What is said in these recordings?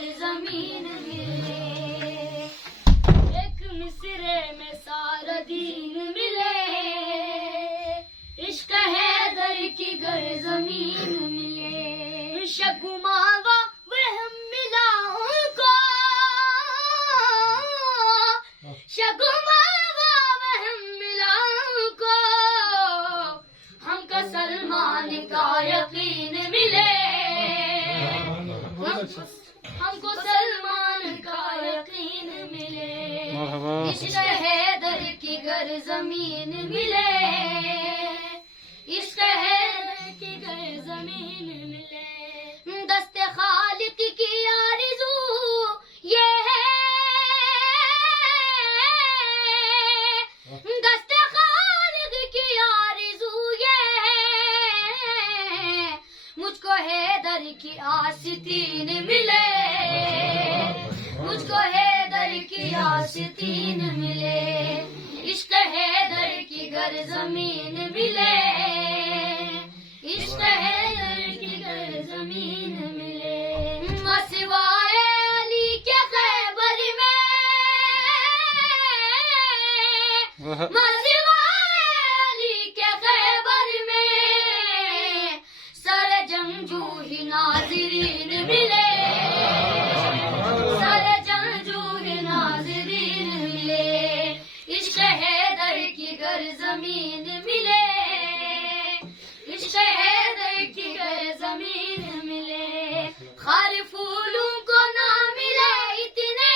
گر زمین ملے، ایک مصرے میں سارا دین ملے، عشق حیدر کی گر زمین ملے، شگماوا وہم ملا ان کو، شگماوا وہم ملا ان کو، ہم کو سلمان کا یقین ملے، ہم کو سلمان کا یقین ملے، عشق حیدر کی گر زمین ملے، عشق حیدر کی گر زمین ملے، دست خالق کی آرزو یہ ہے، دست خالق کی آرزو یہ ہے، مجھ کو حیدر کی آستین ملے، مجھ کو حیدر کی آستین ملے، عشق حیدر کی گر زمین ملے، عشق حیدر کی گر زمین ملے، سوائے علی کے خیبر میں، سوائے علی کے خیبر میں، سر جنگجو ہی ناظرین ملے، سر جنگجو ہی ناظرین ملے، عشق حیدر کی گر زمین ملے، عشق حیدر کی گر زمین ملے، خار پھولوں کو نہ ملے اتنے،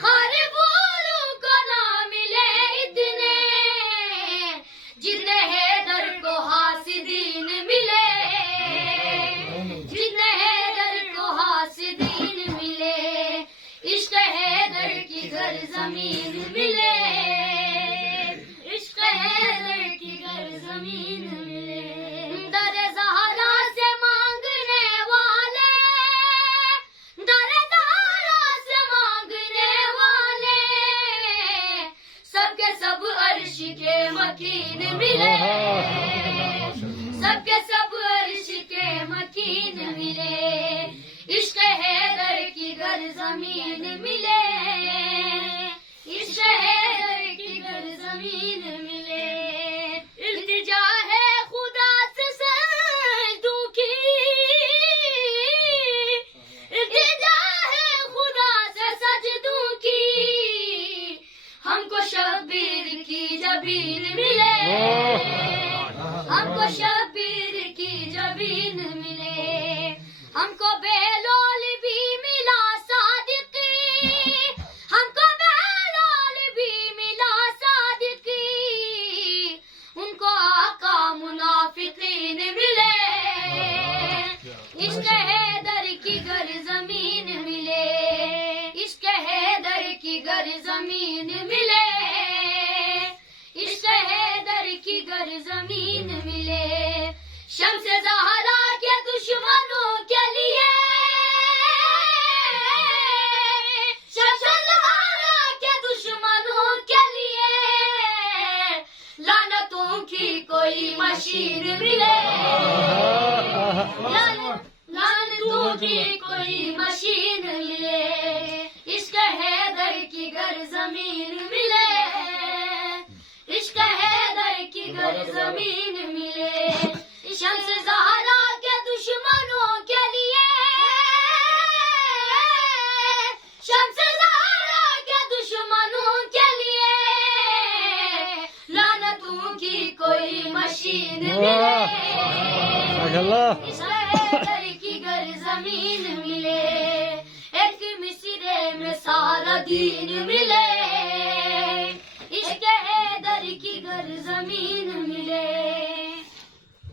خار پھولوں کو نہ ملے اتنے، جتنے حیدر کو حاسدین ملے، جتنے حیدر کو حاسدین ملے، عشق حیدر کی گر زمین ملے، عشق حیدر کی گر زمین ملے، در زہرا سے مانگنے والے، در زہرا سے مانگنے والے، سب کے سب عرش کے مکین ملے، سب کے سب عرش کے مکین ملے، عشق حیدر کی گر زمین ملے، عشق حیدر کی گر زمین ملے، التجا ہے خدا سے سجدوں کی، التجا ہے خدا سے سجدوں کی، ہم کو شبیر کی جبین ملے، ہم کو شبیر کی جبین ملے، ہم کو بیلول بھی ملا صادقی، ہم کو بیلول بھی ملا صادقی، ان کو آقا منافقین ملے، عشق حیدر کی گر زمین ملے، عشق حیدر کی گر زمین ملے، عشق حیدر کی گر زمین ملے، شمس زہرا کے دشمنوں کے لیے، شمس زہرا کے دشمنوں کے لیے، لعنتوں کی کوئی مشین ملے، لعنتوں کی کوئی مشین ملے، عشق حیدر کی گر زمین ملے، عشق حیدر کی گر زمین ملے، شمس زہرا کے دشمنوں کے لیے، شمس زہرا کے دشمنوں کے لیے، لعنتوں کی کوئی مشین ملے، عشق حیدر کی گر زمین ملے، ایک مصرے میں سارا دین ملے،